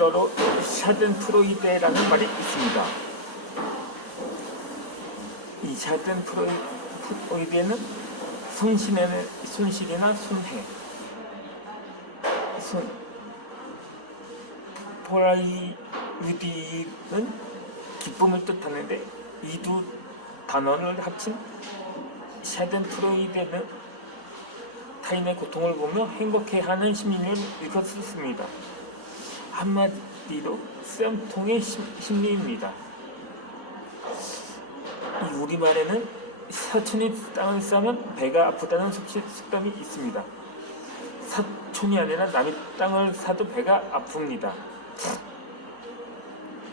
일어로 샤덴프로이데라는 말이 있습니다. 이 샤덴프로이데는 손실이나 포라이유디는 기쁨을 뜻하는데 이 두 단어를 합친 샤덴프로이데는 타인의 고통을 보며 행복해하는 심리를 일컫습니다. 한마디로 쌤통의 심리입니다. 이 우리말에는 사촌이 땅을 싸면 배가 아프다는 속담이 있습니다. 사촌이 아니라 남의 땅을 사도 배가 아픕니다.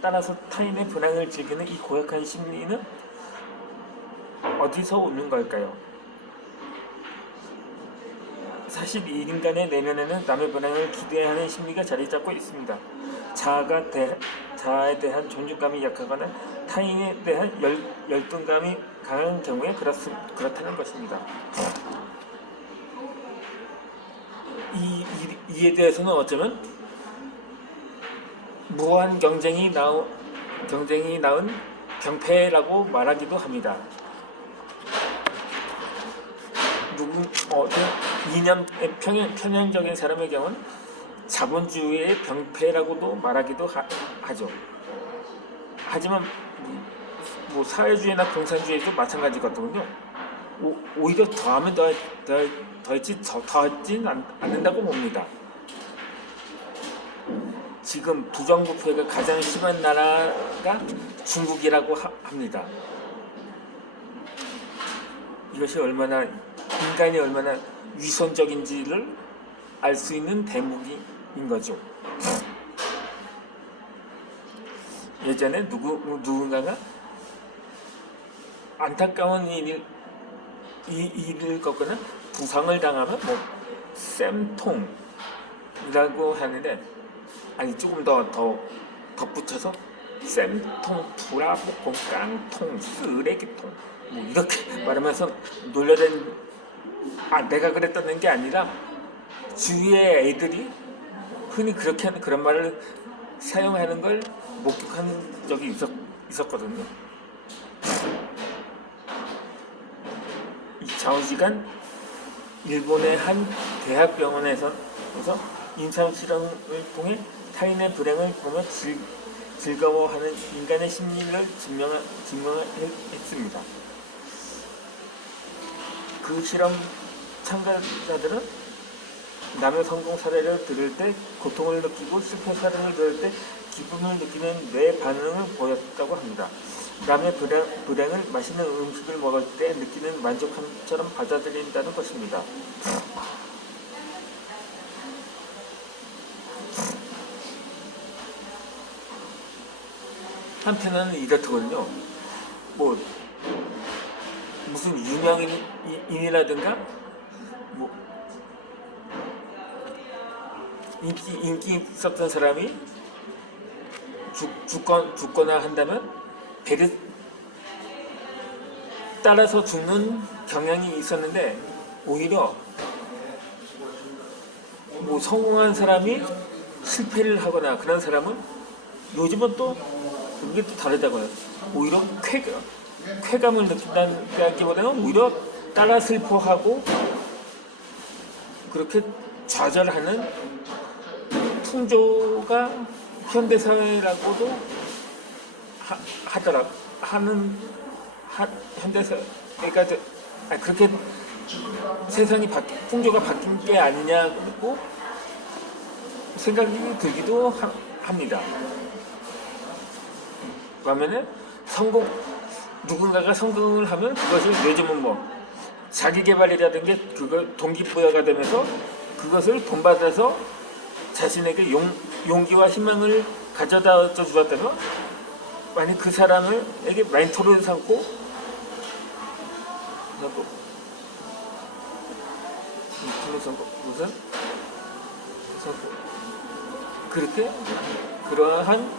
따라서 타인의 불행을 즐기는 이 고약한 심리는 어디서 오는 걸까요? 사실 이 인간의 내면에는 남의 불행을 기대하는 심리가 자리 잡고 있습니다. 자아에 대한 존중감이 약하거나 타인에 대한 열등감이 강한 경우에 그렇다는 것입니다. 이에 대해서는 어쩌면 무한 경쟁이 낳은 병폐라고 말하기도 합니다. 편향적인 사람의 경우는 자본주의의 병폐라고도 말하기도 하죠. 하지만 사회주의나 공산주의도 마찬가지거든요. 오히려 더하면 더하진 않는다고 봅니다. 지금 부정부패가 가장 심한 나라가 중국이라고 합니다. 이것이 인간이 얼마나 위선적인지를 알 수 있는 대목인 거죠. 예전에 누군가가 안타까운 일을 겪거나 부상을 당하면 쌤통이라고 하는데, 아니 조금 더 덧붙여서 쌤통, 불화복통, 깡통, 쓰레기통 이렇게 말하면서 놀려댄 내가 그랬다는 게 아니라 주위의 애들이 흔히 그렇게 하는 그런 말을 사용하는 걸 목격한 적이 있었거든요. 이 좌우지간 일본의 한 대학병원에서 임상실험을 통해 타인의 불행을 보며 즐거워하는 인간의 심리를 증명했습니다. 그 실험 참가자들은 남의 성공 사례를 들을 때 고통을 느끼고 실패 사례를 들을 때 기쁨을 느끼는 뇌 반응을 보였다고 합니다. 남의 불행을 맛있는 음식을 먹을 때 느끼는 만족감처럼 받아들인다는 것입니다. 한편은 이렇더군요. 무슨 유명인이라든가 인기 있었던 사람이 죽거나 한다면 배를 따라서 죽는 경향이 있었는데, 오히려 성공한 사람이 실패를 하거나 그런 사람은 요즘은 또 이게 또 다르다고요. 오히려 쾌감을 느낀다기보다는 오히려 따라 슬퍼하고 그렇게 좌절하는 풍조가 현대사회라고도 현대사회가 그렇게 세상이 풍조가 바뀐 게 아니냐고 생각이 들기도 합니다. 그러면은 누군가가 성공을 하면 그것을 요즘은 자기 개발이라든가 그걸 동기부여가 되면서 그것을 본받아서 자신에게 용기와 희망을 가져다 주었다면, 만약 그 사람에게 멘토를 삼고 그렇게 그러한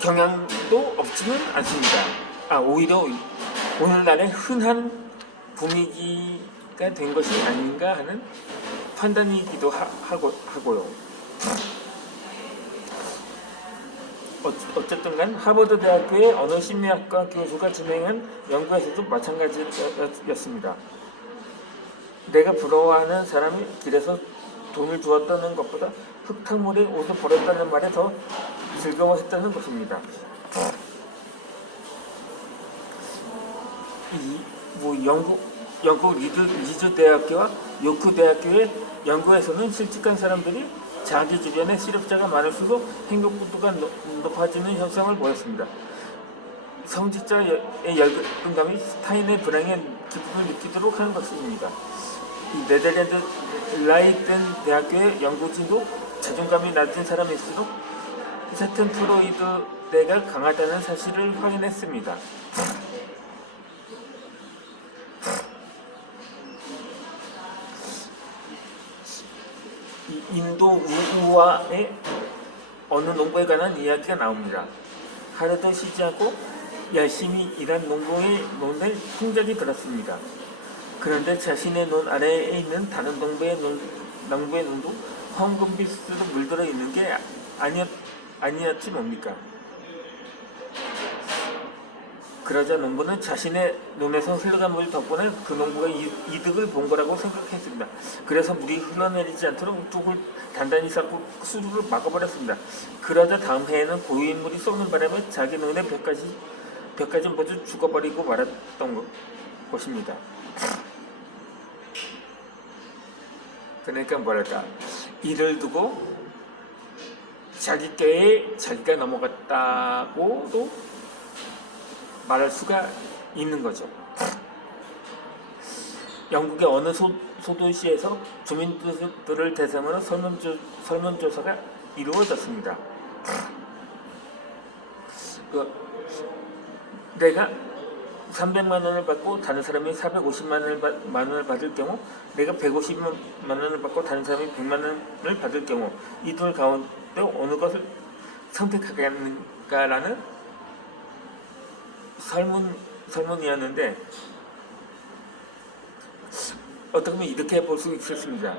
경향도 없지는 않습니다. 오히려 오늘날의 흔한 분위기가 된 것이 아닌가 하는 판단이기도 하고요. 어쨌든 간 하버드 대학교의 언어 심리학과 교수가 진행한 연구에서도 마찬가지였습니다. 내가 부러워하는 사람이 길에서 돈을 주었다는 것보다 흙탕물에 옷을 버렸다는 말에 더 즐거워했다는 것입니다. 영국 리즈 대학교와 요크 대학교의 연구에서는 실직한 사람들이 자기 주변에 실업자가 많을수록 행복도가 높아지는 현상을 보였습니다. 성직자의 열등감이 타인의 불행에 기쁨을 느끼도록 하는 것입니다. 이 네덜란드 라이덴 대학교의 연구진도 자존감이 낮은 사람일수록 샤텐프로이드대가 강하다는 사실을 확인했습니다. 인도 우우아의 어느 농부에 관한 이야기가 나옵니다. 하루도 쉬지 않고 열심히 일한 농부의 논에 풍작이 들었습니다. 그런데 자신의 논 아래에 있는 다른 농부의 논도 황금빛으로 물들어 있는 게 아니었지 뭡니까? 그러자 농부는 자신의 논에서 흘러간 물 덕분에 그 농부가 이득을 본 거라고 생각했습니다. 그래서 물이 흘러내리지 않도록 뚝을 단단히 쌓고 수루를 막아버렸습니다. 그러자 다음 해에는 고인물이 쏟는 바람에 자기 논의 벽까지 모두 죽어버리고 말았던 것입니다. 그러니까 뭐랄까, 이를 두고 자기 꾀에 자기가 넘어갔다고도 말할 수가 있는 거죠. 영국의 어느 소도시에서 주민들을 대상으로 설문조사가 이루어졌습니다. 내가 300만 원을 받고 다른 사람이 450만 원을 받을 경우, 내가 150만 원을 받고 다른 사람이 100만 원을 받을 경우, 이 둘 가운데 어느 것을 선택하겠는가라는 설문이었는데, 어떻게 보면 이렇게 볼 수 있었습니다.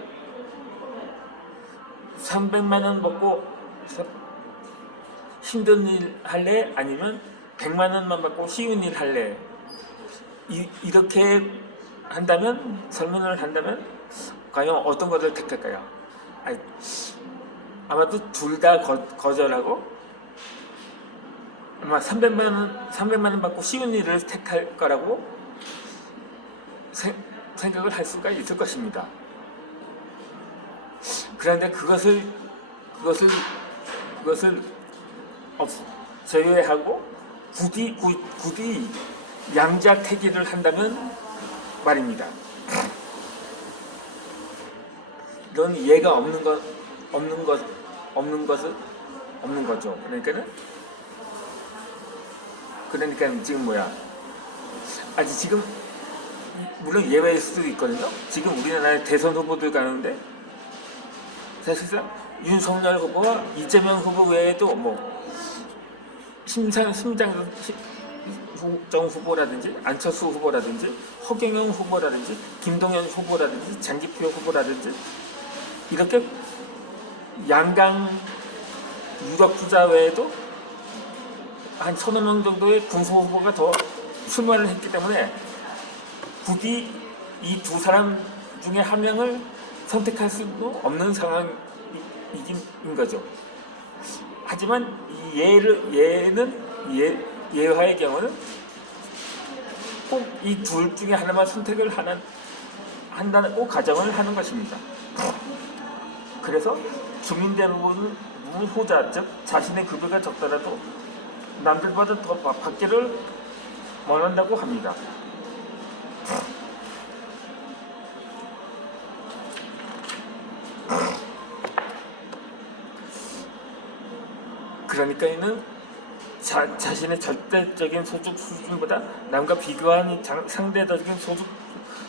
300만 원 받고 힘든 일 할래? 아니면 100만 원만 받고 쉬운 일 할래? 이렇게 한다면, 설문을 한다면 과연 어떤 것을 택할까요? 아마도 둘 다 거절하고 아마 300만 원 받고 쉬운 일을 택할 거라고 생각을 할 수가 있을 것입니다. 그런데 그것을 제외하고 굳이 양자택일을 한다면 말입니다. 이건 이해가 없는 거죠. 그러니까 지금 아직 지금 물론 예외일 수도 있거든요. 지금 우리나라에 대선 후보들 가는데 사실상 윤석열 후보와 이재명 후보 외에도 심장정 후보라든지 안철수 후보라든지 허경영 후보라든지 김동연 후보라든지 장기표 후보라든지 이렇게 양강 유력 주자 외에도 한 1,000명 정도의 군소 후보가 더 출마를 했기 때문에 부디 이 두 사람 중에 한 명을 선택할 수도 없는 상황인 거죠. 하지만 이 예화의 경우는 꼭 이 둘 중에 하나만 선택을 한다고 가정을 하는 것입니다. 그래서 주민 대부분은 후자, 즉 자신의 급여가 적더라도 남들보다 더 받기를 원한다고 합니다. 그러니까는 자신의 절대적인 소득 수준보다 남과 비교한 상대적인 소득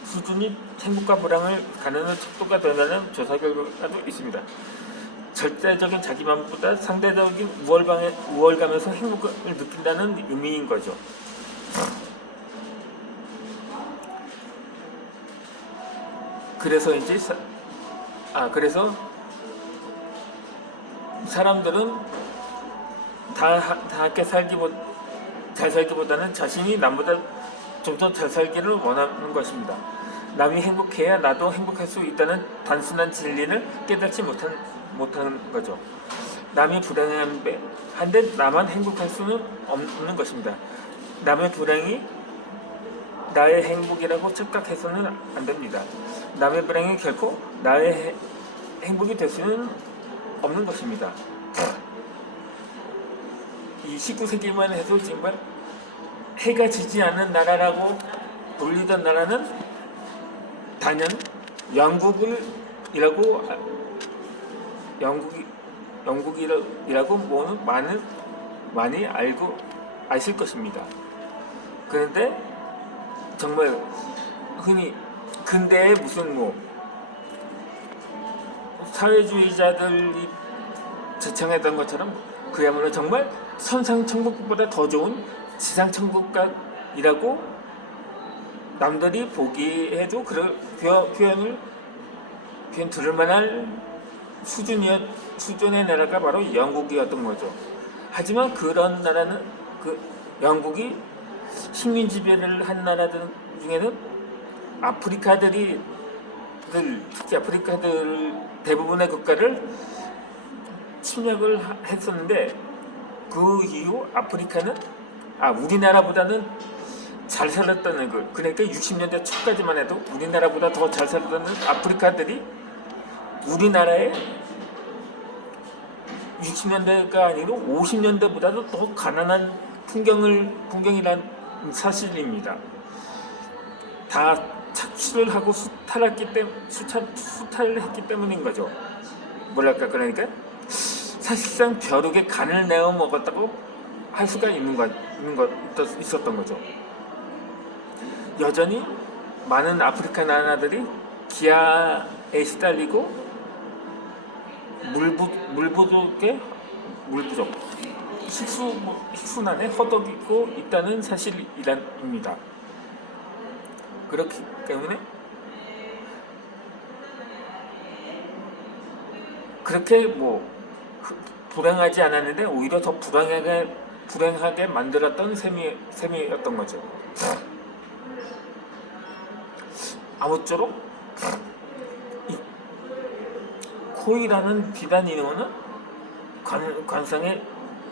수준이 행복과 불행을 가르는 척도가 된다는 조사 결과도 있습니다. 절대적인 자기만보다 상대적인 우월감에서 행복을 느낀다는 의미인 거죠. 그래서 사람들은 다 함께 잘 살기보다는 자신이 남보다 좀 더 잘 살기를 원하는 것입니다. 남이 행복해야 나도 행복할 수 있다는 단순한 진리를 깨닫지 못하는 거죠. 남이 불행한데 나만 행복할 수는 없는 것입니다. 남의 불행이 나의 행복이라고 착각해서는 안 됩니다. 남의 불행이 결코 나의 행복이 될 수는 없는 것입니다. 이 19세기만 해도 정말 해가 지지 않는 나라라고 불리던 나라는 단연 영국이라고 많이 알고 아실 것입니다. 그런데 정말 흔히 근대에 무슨 사회주의자들이 제청했던 것처럼 그야말로 정말 선상천국보다 더 좋은 지상천국이라고 남들이 보기에도 그런 표현 들을 만한 수준의 나라가 바로 영국이었던 거죠. 하지만 그런 나라는 영국이 식민 지배를 한 나라들 중에는 특히 아프리카들 대부분의 국가를 침략을 했었는데 그 이후 아프리카는 우리나라보다는 잘 살았다는 거. 그러니까 60년대 초까지만 해도 우리나라보다 더 잘 살았다는 아프리카들이 우리나라에 60년대가 아니고 50년대보다도 더 가난한 풍경이란 사실입니다. 다 착취를 하고 수탈을 했기 때문인 거죠. 뭐랄까, 그러니까 사실상 벼룩에 간을 내어 먹었다고 할 수가 있었던 거죠. 여전히 많은 아프리카 나라들이 기아에 시달리고 물부족, 식순환에 허덕이고 있다는 사실입니다. 그렇기 때문에 그렇게 불행하지 않았는데 오히려 더 불행하게 만들었던 셈이었던 거죠. 아무쪼록 코이라는 비단 인어는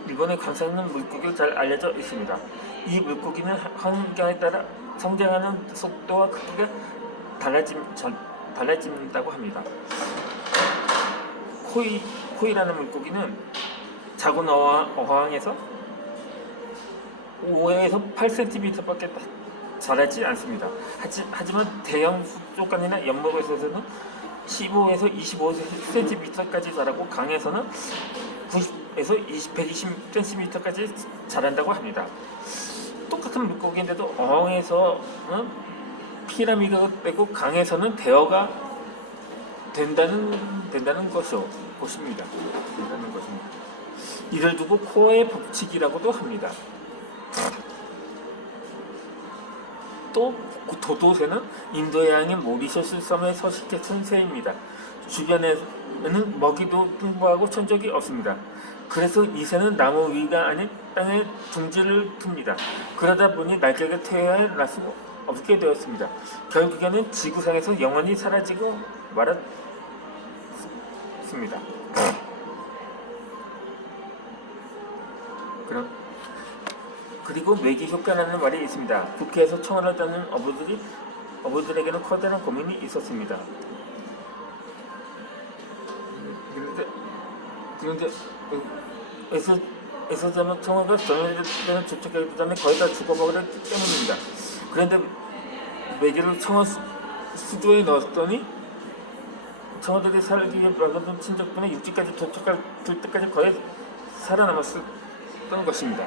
일본의 관상은 물고기로 잘 알려져 있습니다. 이 물고기는 환경에 따라 성장하는 속도와 크기가 달라진다고 합니다. 코이라는 물고기는 작은 어항에서 5에서 8cm밖에 자라지 않습니다. 하지만 대형 수족관이나 연못에서는 15에서 25cm까지 자라고 강에서는 90에서 120cm까지 자란다고 합니다. 똑같은 물고기인데도 어항에서는 피라미드가 되고 강에서는 대어가 된다는 것입니다. 이를 두고 코어의 법칙이라고도 합니다. 또 도도새는 인도양의 모리셔스 섬에 서식했던 새입니다. 주변에는 먹이도 풍부하고 천적이 없습니다. 그래서 이 새는 나무 위가 아닌 땅에 둥지를 틉니다. 그러다 보니 날개가 태어날 수 없게 되었습니다. 결국에는 지구상에서 영원히 사라지고 말았습니다. 그리고 매기 효과라는 말이 있습니다. 국회에서 청원을 따는 어부들에게는 커다란 고민이 있었습니다. 그런데 에서자면 청어가 전염되는 접촉하기 전에 거의 다 죽어먹으려 했기 때문입니다. 그런데 매기를 청어 수조에 넣었더니 청어들이 살기 위해 막아둔 친척분의 육지까지 도착할 때까지 거의 살아남았었던 것입니다.